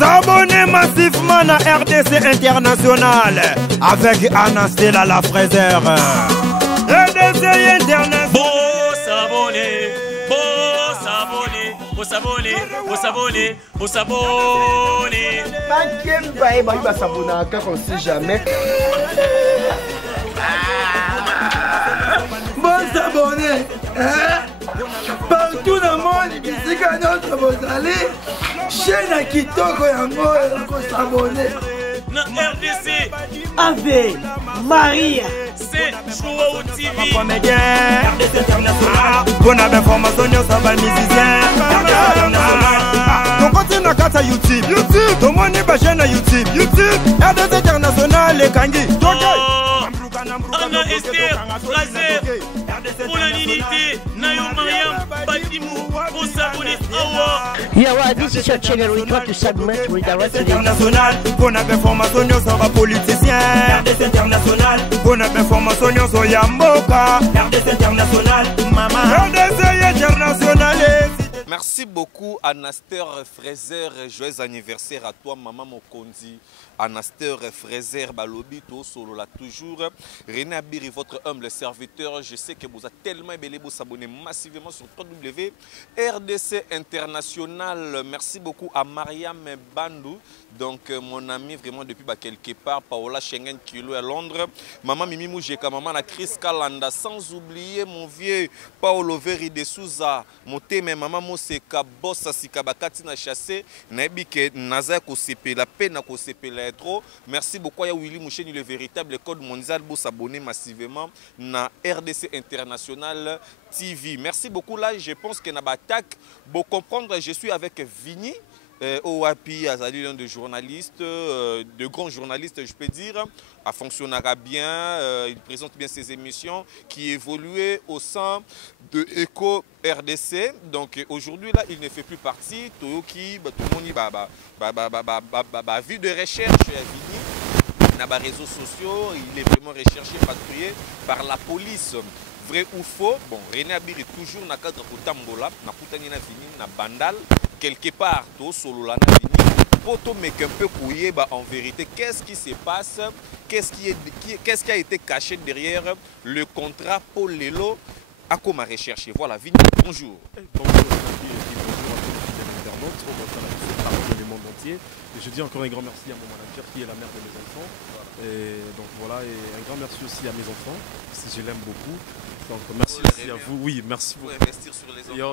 S'abonner massivement à RDC International avec Anastella la fraiseur. RDC International. Beau s'abonner, beau s'abonner, beau s'abonner, beau s'abonner, beau s'abonner. Il va s'abonner on ne sait jamais. Bon s'abonner. Partout dans le monde, ici quand notre vous allez, chaîne à Kitoko Yango, on s'abonner. Na RDC, Ave Maria, c'est Chouaou TV. RDC International. Bonne information, ça va musicien. RDC International. On continue à faire YouTube. YouTube. Tout le monde est basé sur YouTube. YouTube. RDC International, les Kangi. Anna Esther, Fraser, pour l'unité, Nayo Mariam, Batimou, pour s'abonner. Yawa, this is your channel. We try to submit with the rest of the International. Bonne information, ça va politicien. RDC International. Bonne information, ça Yamboka. RDC International. Maman. RDC International. Merci beaucoup Anaster Fraser, joyeux anniversaire à toi maman Mokondi. Anaster Fraser Balobi to solo là toujours. René Abiri, votre humble serviteur. Je sais que vous avez tellement aimé vous s'abonner massivement sur www.rdc International. Merci beaucoup à Mariam Bandou, donc mon ami vraiment depuis quelque part. Paola Schengen Kilo à Londres. Maman Mimi Moujeka, maman la Chris Kalanda, sans oublier mon vieux Paolo Veri de Souza, mon thème maman Moseka Bossa Sikabakati na chassé. Naibike Naza Kosepe, la peine à Kosepe la trop. Merci beaucoup à Willy Moucheni, le véritable code mondial pour s'abonner massivement na RDC International TV. Merci beaucoup là, je pense que na attaque pour comprendre, je suis avec Vini. OAPI Azali, l'un des journalistes, de grands journalistes, je peux dire, a fonctionnera bien, il présente bien ses émissions qui évoluaient au sein de Eco RDC. Donc aujourd'hui là, il ne fait plus partie. Toyoki, tout le monde y vie de recherche à les réseaux sociaux, il est vraiment recherché, patrouillé par la police. Vrai ou faux? Bon, René Abiri toujours na cadre pour Tambola, na Koutani na Vini, na Bandal, quelque part, tout solo la na Vini, pour tout mais un peu couillé, en vérité, qu'est-ce qui se passe? Qu'est-ce qui a été caché derrière le contrat Paul Lelo à comment rechercher? Voilà, Vini, bonjour. Bonjour à tous les internautes, au du monde entier. Et je dis encore un grand merci à mon manager qui est la mère de mes enfants. Et donc voilà, et un grand merci aussi à mes enfants, si je l'aime beaucoup. Donc merci aussi à vous. Oui, merci beaucoup. Investir sur les enfants.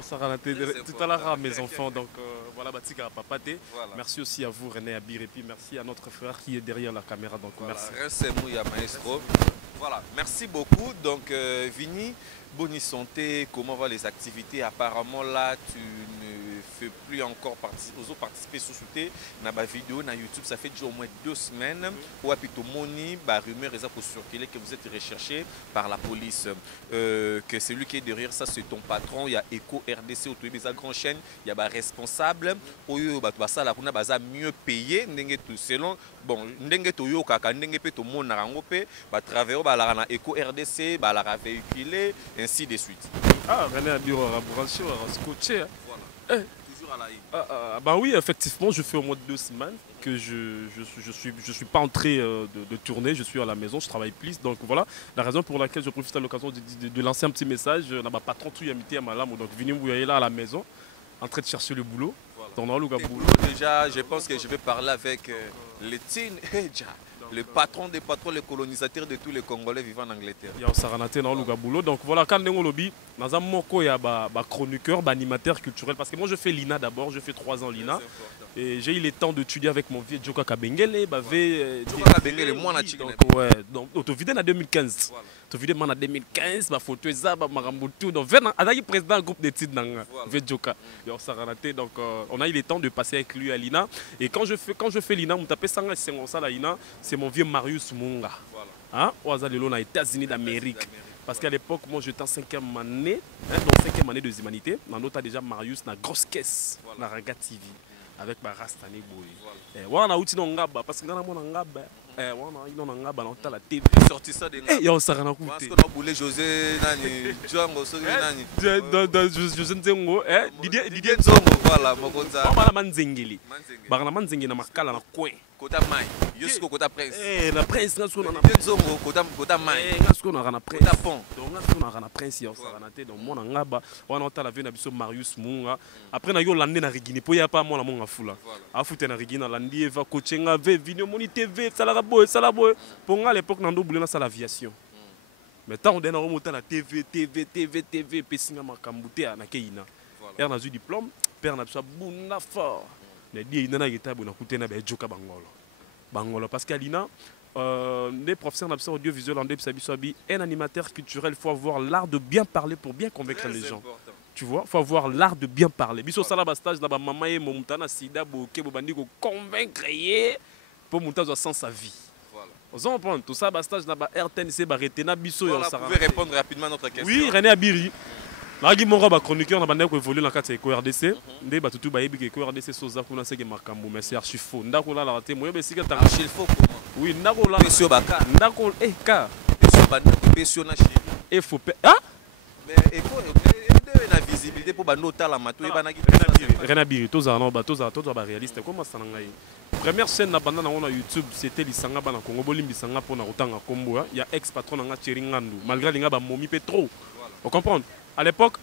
Tout à l'heure à mes enfants. Donc voilà, Batika Papate. Voilà. Merci aussi à vous, René Abir. Et puis merci à notre frère qui est derrière la caméra. Donc voilà, merci. Maestro. Voilà, merci beaucoup. Donc Vini, bonne santé. Comment vont les activités? Apparemment là, tu ne fais plus encore participer sous souté dans ma vidéo dans YouTube. Ça fait déjà au moins 2 semaines. Ou à plutôt Moni, rumeur est pour circuler que vous êtes recherché par la police. Que celui qui est derrière ça, c'est ton patron. Il y a Eco RDC, autour des grandes chaînes. Il y a responsable. Ça là, on a mieux payé. Selon bon, ndenge toyo kaka ndenge pe to mona rango pe ba travers ba la na Eco RDC ba la véhiculé ainsi de suite. Ah, René a dit branché, scotché. Voilà. Toujours à la bah oui, effectivement, je fais au moins 2 semaines que je suis pas en train de tourner, je suis à la maison, je travaille plus. Donc voilà, la raison pour laquelle je profite à l'occasion de lancer un petit message. On a patron tout yamité à Malam, donc venez vous voyez là à la maison, en train de chercher le boulot. Déjà, je pense que je vais parler avec Letine Eja, le patron des patrons, le colonisateur de tous les Congolais vivant en Angleterre. Il y a Saranate dans le boulot. Donc voilà, quand on lobby, dans un moko, il y a un chroniqueur, un animateur culturel. Parce que moi, je fais l'INA d'abord, je fais 3 ans l'INA. Et j'ai eu le temps d'étudier avec mon vieux Djoka Kabengele. Djoka Kabengele, moi, ouais, donc, au vidéo en 2015. Au vidéo en 2015, ma photo est ça, ma rambutu. Donc, il président d'un groupe d'études dans le Djoka. Donc, on a eu le temps de passer avec lui à l'INA. Et quand je fais l'INA, on tapait ça, c'est mon vieux Marius Munga. Hein? Aux États-Unis d'Amérique. Parce qu'à l'époque, moi j'étais en 5e année, donc 5e année de humanité. Dans l'autre, déjà Marius, dans la grosse caisse, dans Raga TV. Avec ma Rastani Boy. On a outil dans Ngaba, parce que dans mon Ngaba, on a balanta la TV. Sorti ça de Eh, yo sarana Parce coûté. qu'on a boulé José Nani, Django Sogi Nani. Je ne sais pas, Didier Nzongo, voilà, Mokonza. on a manzengeli. Bana manzengeli na makala na coin. Kota Mai, jusqu'au Kota Prince. Eh, la prince na sona na. Didier Nzongo, Kota Mai. Eh, na sona na prince. Kota Pont. Donc na sona na prince yo sarana te donc mona ngaba on a la vie na biso Marius Munga. Après na yo landé na Rigini po ya pa mona monga fula. A fouté na Rigini na landi eva coachinga ve video moni TV sala boy pour à l'époque na ndo boulé na sala aviation. Mais tant on est remonté la TV, pessinga makambute na keina. Père na zu diplôme, père na biso bunda fort. Na di ina na gitabu na kutena ba joka bangolo parce qu'alina les professeurs d'absence audiovisuel en Debsabisobi, un animateur culturel, il faut avoir l'art de bien parler pour bien convaincre les gens. Tu vois, il faut avoir l'art de bien parler. Biso sala stage là maman et mon mutana sida boke bobandi ko convaincre pour monter sans sa vie. Voilà. On prend tout ça stage là RTNC ba retena biso yo ça. Vous pouvez répondre rapidement à notre question. Oui, René Abiri. Nagi monga ba chroniqueur na banda ko évoluer na kati ya RDC. Nde ba tutu ba yebi ke RDC soza kuna seke makambo mais c'est archi faux. Ndako la la te moyo be sika tanga. Archi faux comment? Oui, ndako la. Pesio baka. Ndako ka. Pesio banda pesio na chéri. Et faut ah? Mais éco na visibilité pour bando tala mato e banaki. René Abiri toza no ba toza ba réaliste comment ça ngai. Première chaîne na banda na on YouTube, c'était Lisanga bana Congo bolimbi sanga pona kotanga kombo ya ex patron nga Thierry Ngandu malgré linga ba momi pe trop. On comprend? À l'époque,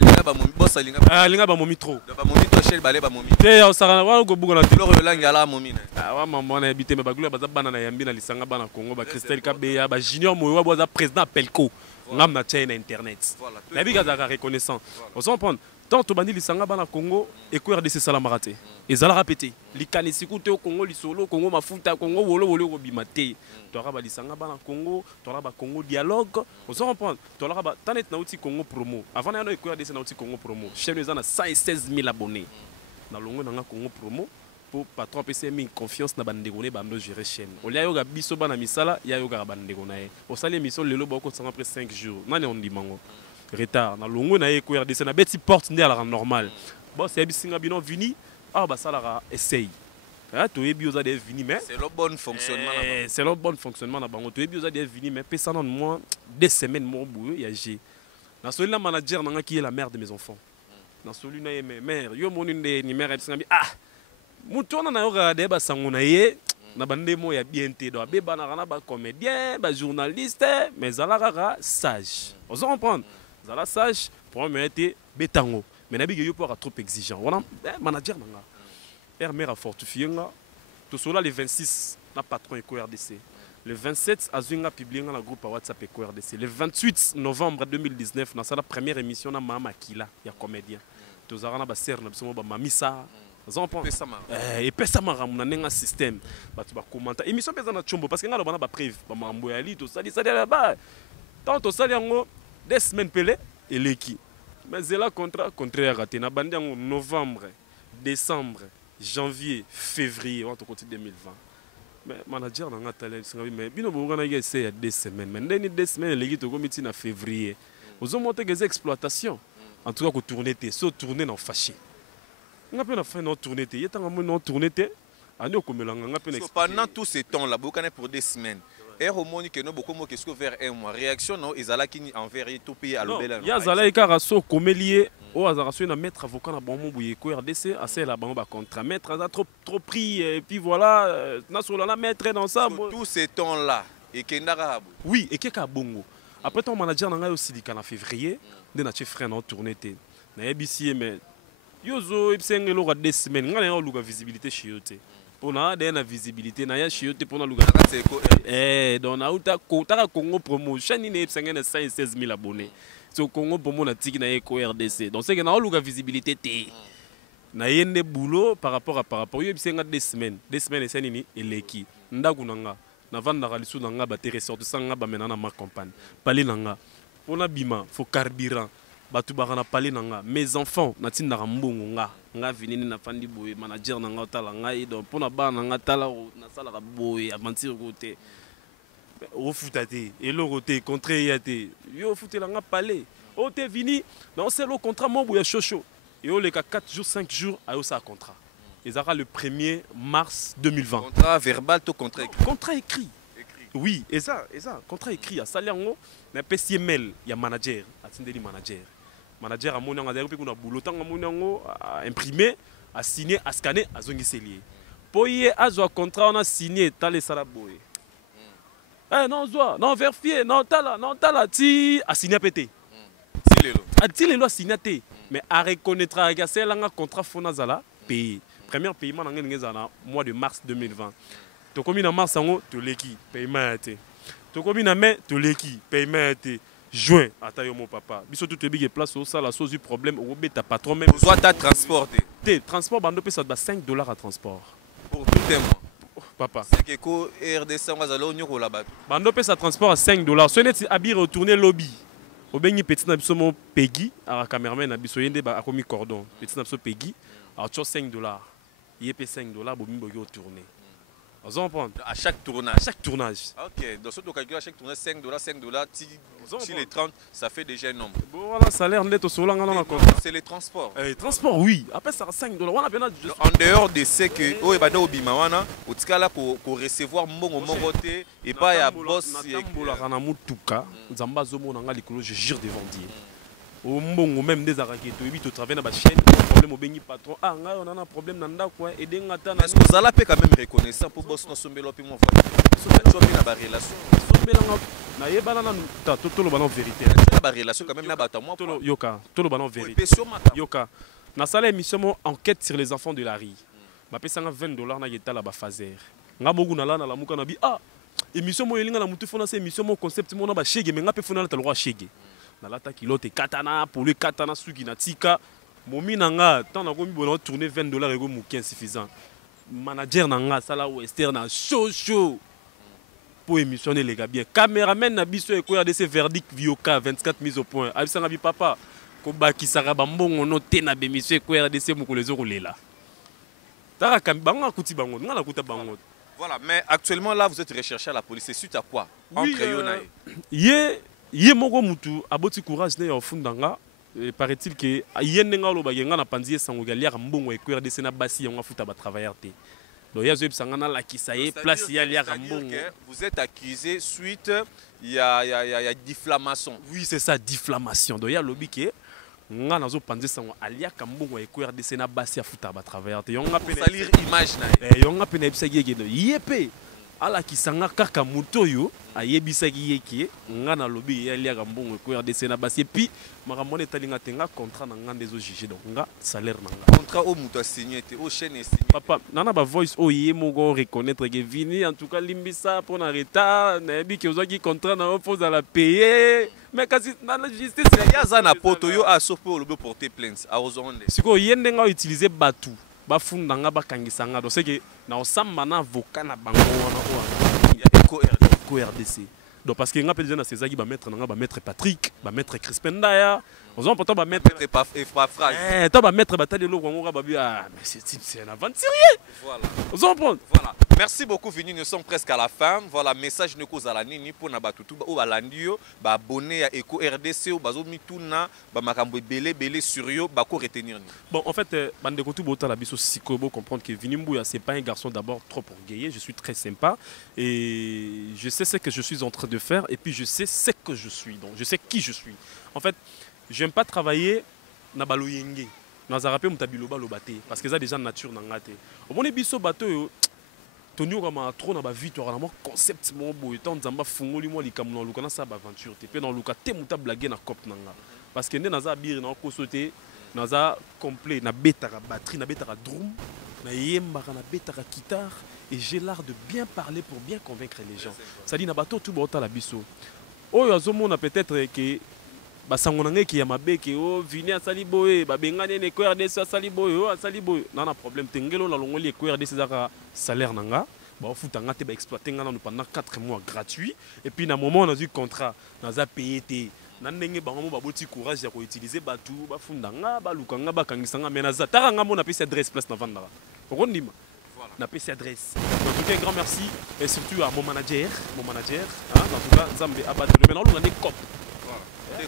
linga ba momi boss linga ba momi trop. Ba momi to shell balé ba momi. Te o sarana wa go bugo na tilo le langi ala momi na. Ah wa maman na habité me bagula ba bana na yambi na Lisanga bana Congo ba Christelle Kabeya ba Junior Moyo wa boza président Pelco. Ngam na chaîne internet. Na biga za reconnaissant. On s'en prend. Tant to bandi Lisanga bana Congo et ko RDC salamarate. Et ça l'a répété. Likanisi koute au Congo lisolo Congo mafuta Congo wolo bimate. Tora ba Lisanga bana Congo, tora ba Congo dialogue. On s'en prend. Tora ba tanet na outi Congo promo. Avant na ko RDC na outi Congo promo. Chaîne les na 116 000 abonnés. Na longo na Congo promo. Pour patron PC mis confiance na bandegone bando gérer chaîne. Olia yoga biso bana misala ya yoga bandegona e. O sali émission lelo boko sanga après 5 jours. Nani on dimango. Retard na longo na e ko RDC na beti porte ndé à la normal. Bon c'est bisinga bino vini ah ba salara essaye. Ah to e bioza de vini mais c'est le bon fonctionnement là. C'est le bon fonctionnement na bango to e bioza de vini mais pesa non moi 2 semaines mon boulot ya j'ai. Na celui là manager na qui est la mère de mes enfants. Na celui là mes mère yo moni ndé ni mère singa bi ah Mutona na yoga de ba sangona ye na bande mo ya bien te do be bana kana ba comédien ba journaliste mais zala sage. On se comprendre. Zala sage pour me être betango. Mais na bigi yo pour trop exigeant. Voilà manager nanga. Mère a fortifié nga. To sola le 26 na patron Eco RDC. Le 27 azuinga publié na groupe WhatsApp Eco RDC. Le 28 novembre 2019 na la première émission na Mama Kila ya comédien. To zara ba ser na biso ba mamisa. Et pesa maramu na nenga système batu ba commenter émission pesa na chombo parce que ngalo bana ba prév ba mambo ya li to sali ba tant to sali yango 2 semaines pelé eleki mais c'est la contraire raté na bandi yango novembre décembre janvier février on to côté 2020 mais manager na ngata singa mais bino bo na essayer 2 semaines mais ndeni 2 semaines eleki to komiti na février ozo monter des exploitations en tout cas ko tourner té so tourner na fâché. Pendant tout ce temps-là, pour 2 semaines, et au moins que nous beaucoup vers 1 mois. Réaction non, ils allaient qui envers tout pays à l'obéla. Il y a zala karaso comme lié au azaraso na mettre avocat na bon bouye ko RDC assez la bon contrat mettre a trop pris et puis voilà na sur la mettre dans ça tout ce temps-là et kendara. Oui, et keka bongo. Après ton manager na aussi dit qu'en février, de na frère na tourner té. Na ABC mais yozo ipsenge loka 2 semaines ngana yo luka visibilité chiote pona de na visibilité na ya chiote pona luka donc na uta kota Congo promotion ni ipsenge na 116 000 abonnés so Congo promo na tiki na Eco RDC donc c'est que na luka visibilité té na yende boulot par rapport yo ipsenga 2 semaines c'est nini eleki ndaku nanga na vanda kalisu nanga ba te ressorti sanga ba menana ma campagne pali nanga pona bima fo carburant batu bakana pali nanga mes enfants natinda mbongo nga vinini na fandi boye manager nanga tala ngai donc pona ba nanga tala na sala ka boye aventure côté au futate et le côté contre yate yo futela nga palé o te vini dans c'est le contrat mon boye chocho et o le ka 4 jours 5 jours ayo sa contrat Et ça sera le 1er mars 2020. Contrat verbal, tout contrat écrit. Contrat écrit. Oui, et ça, contrat écrit. À salaire, on a PC mail, il y a manager, attendez manager. Manager a mon nom, a boulot, a imprimé, a signé, a scanné, a zongi selier. Pour y avoir un contrat, on a signé, t'as les salaboy. Eh non, non, vérifier, non, t'as là, ti, a signé à péter. Si les lois signé, mais à reconnaître que c'est un contrat fonazala, pays. Premier paiement, on a mois de mars 2020. Tu commis en mars, tu l'équipe, paiement a été. Tu commis en mai, tu l'équipe, paiement a été. Juin, attends mon papa. Biso tout big place au ça la chose du problème au ta patron même. Soit ta transporter. Transport bando ça doit $5 à transport. Pour tout un mois. Papa. C'est que ko RDC on va aller au là-bas. Bando ça transport à $5. Ce n'est habir retourner lobby. Au bengi petit na biso mon Peggy à cameraman na biso yende ba akomi cordon. Petit na biso Peggy à $5. Il paye $5 pour me retourner. À chaque tournage. Chaque tournage. Ok, donc si tu calcules à chaque tournage $5, si les 30, ça fait déjà un nombre. Bon, voilà, salaire net au solang. C'est les transports. Transport, oui. Après, ça $5. En dehors de ce que, oh, et au Bimawana, au Tikala, pour recevoir mon côté, et pas à boss. Je jure devant Dieu. Au moment même des araquettes, tu travailles dans la chaîne, problème au béni patron. Ah, on a un problème dans le quoi, et des ngata. Est-ce que vous allez quand même reconnaissant pour boss dans son mélo puis mon frère? Tu as bien la relation. Na yebana na tout le ballon vérité. La relation quand même na bata moi. Yoka, tout le ballon vérité. Yoka. Na sala émission enquête sur les enfants de la rue. Ba pesanga $20 na yeta la ba fazer. Nga bogu na la na la muka na bi ah. Émission mo yelinga na mutu fona c'est émission mo concept mo na ba shege mais nga pe fona na ta roi shege. Nalata kilote katana pour le katana suki na tika momi nanga tant na komi bona tourner $20 ego muki insuffisant manager nanga sala western na show pour émissionner les gars bien caméraman na biso eko ya de ce verdict vioka 24 mise au point abisanga bi papa ko bakisaka bambongo no te na bemission eko ya de ce mukolezo kolela tara kam banga kuti bango ngala kuta bango. Voilà, mais actuellement là vous êtes recherché à la police, c'est suite à quoi? Entre Yé moko mutu aboti courage ne ofundanga paraît-il que yendenga lo bagenga na panzie sango galia mbongo ekuer de sena basi yanga futa ba travailler te. Donc yazo ebsangana la kisaye place ya lia mbongo. Vous êtes accusé suite il y a diffamation. Oui, c'est ça, diffamation. Donc ya lobi ke nga nazo panzie sango alia mbongo ekuer de sena basi ya futa ba travailler te. Yonga pena salir image na. Yonga pena ebsagi ke yepe. Ala kisanga kaka mutoyo ayebisaki yeki nga na lobi ya liaka mbongo ko RDC na basi puis makamone talinga tenga contrat na nga ndezo juger donc nga salaire na nga contrat au muto a signé te au chaîne est signé papa nana ba voice o yemo reconnaître que vini en tout cas limbisa pour na retard na bi que ozaki contrat na faut à la payer mais kasi na la justice ya za na poto yo a sopo lobe porter plainte a ozonde siko yende nga utiliser batu bafunda nga bakangisa nga donc c'est que na osamba na avocat na bango wana ya Eco RDC. Donc parce que nga pe déjà na César qui va mettre nga ba maître Patrick, ba maître Crispin Daya, on va pourtant ba maître pas phrase. Toi ba maître batali lo ngwa ba bi ah mais ce type c'est un aventurier. Voilà. On va prendre. Voilà. Merci beaucoup Vini, nous sommes presque à la fin. Voilà, message ne cause à la nini pour na batutu ba o balandio, ba abonné à Eco RDC ou bazo mituna, ba makambo belé sur yo, ba ko retenir ni. Bon, en fait bande ko tout bota la biso sikobo comprendre que Vini Mbouya c'est pas un garçon d'abord trop orgueilleux, je suis très sympa et je sais ce que je suis en train de faire et puis je sais ce que je suis. Donc je sais qui je suis. En fait, j'aime pas travailler na baloyenge. Nous avons mutabiloba lobate parce que ça déjà nature nangate. Au bon biso bateau toni okama trop na ba victoire na mo concept mo boy tant nzamba fungoli mo likamuna lukana sa ba aventure te pe na luka te muta blague na cop nanga parce que naza bir na ko sauter naza complet na betaka batterie na betaka drum na yembaka na betaka guitare et j'ai l'art de bien parler pour bien convaincre les gens. Ça dit na bateau tout bota la biso. Oyo azomona peut-être que basango nanga ki ya mabeke o vini asali boye babengane ne ko RDC asali boye o asali boye nana problème tengelo la longoli ko RDC zaka salaire nanga ba futanga te ba exploiter ngana pendant 4 mois gratuit et puis na moment on a eu contrat naza payé te nandenge bango ba boti courage ya ko utiliser batu ba fundanga ba lukanga ba kangisanga menaza taranga mo na pesa adresse place na vandara okondima na pesa adresse. En tout cas, un grand merci et surtout à mon manager, en tout cas Nzambe Abadelo maintenant on a des cop.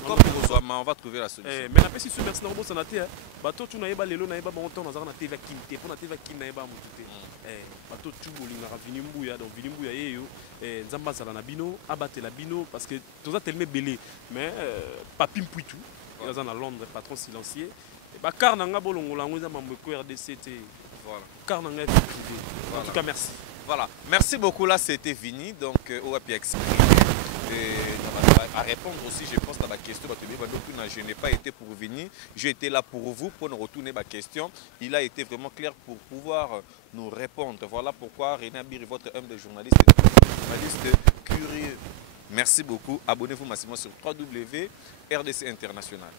Comme on va trouver la solution. Mais la personne sur merci na bossa na te bato tu na yeba lelo na yeba ba onto na za na TV Kimite pour na TV Kim na yeba mutu te bato tu bolinga ka vini mbuya donc vini mbuya yeyo nzamba zala na bino abatela bino parce que toza tellement belé mais papi mpuitu il a na Londres patron silencieux et ba car na nga bolongola ngo za mambo ko RDC te voilà car na nga en tout cas merci. Voilà, merci beaucoup. Là, c'était Vini. Donc, on a pu exprimer à répondre aussi, je pense, à ma question. Je n'ai pas été pour Vini, j'ai été là pour vous, pour nous retourner ma question. Il a été vraiment clair pour pouvoir nous répondre. Voilà pourquoi René Abiri, votre humble journaliste, curieux. Merci beaucoup. Abonnez-vous massivement sur www.rdc International.